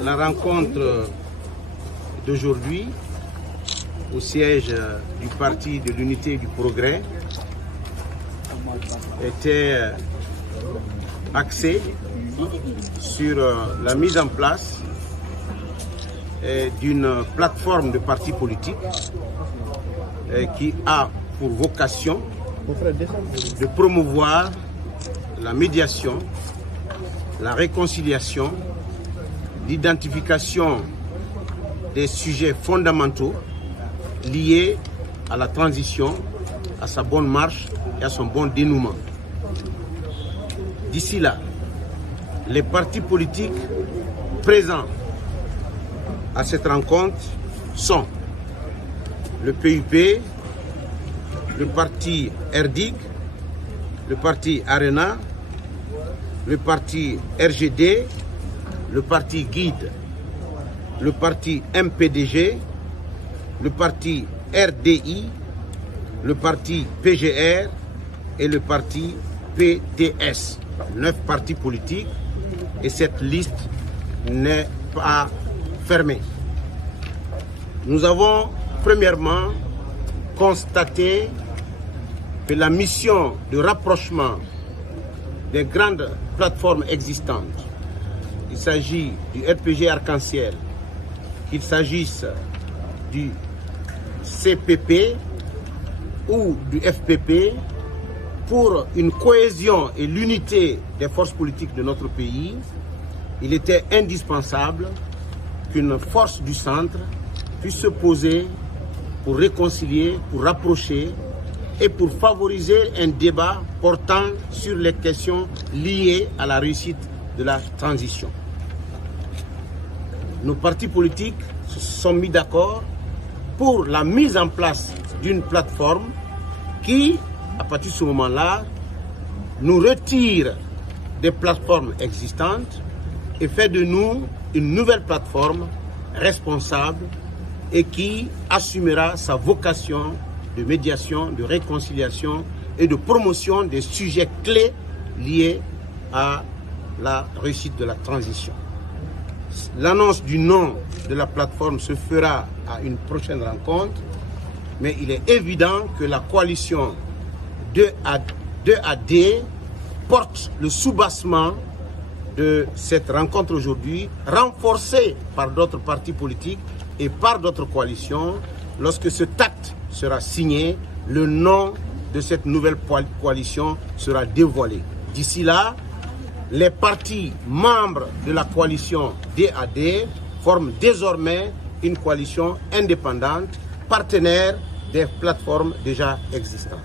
La rencontre d'aujourd'hui au siège du Parti de l'Unité et du Progrès était axée sur la mise en place d'une plateforme de partis politiques qui a pour vocation de promouvoir la médiation, la réconciliation, l'identification des sujets fondamentaux liés à la transition, à sa bonne marche et à son bon dénouement. D'ici là, les partis politiques présents à cette rencontre sont le PUP, le parti RDIC, le parti ARENA, le parti RGD, le parti Guide, le parti MPDG, le parti RDI, le parti PGR et le parti PDS. 9 partis politiques et cette liste n'est pas fermée. Nous avons premièrement constaté que la mission de rapprochement des grandes plateformes existantes, il s'agit du RPG Arc-en-Ciel, qu'il s'agisse du CPP ou du FPP, pour une cohésion et l'unité des forces politiques de notre pays, il était indispensable qu'une force du centre puisse se poser pour réconcilier, pour rapprocher et pour favoriser un débat portant sur les questions liées à la réussite de la transition. Nos partis politiques se sont mis d'accord pour la mise en place d'une plateforme qui, à partir de ce moment-là, nous retire des plateformes existantes et fait de nous une nouvelle plateforme responsable et qui assumera sa vocation de médiation, de réconciliation et de promotion des sujets clés liés à la réussite de la transition. L'annonce du nom de la plateforme se fera à une prochaine rencontre, mais il est évident que la coalition 2AD porte le soubassement de cette rencontre aujourd'hui, renforcée par d'autres partis politiques et par d'autres coalitions. Lorsque ce acte sera signé, le nom de cette nouvelle coalition sera dévoilé. D'ici là, les partis membres de la coalition DAD forment désormais une coalition indépendante, partenaire des plateformes déjà existantes.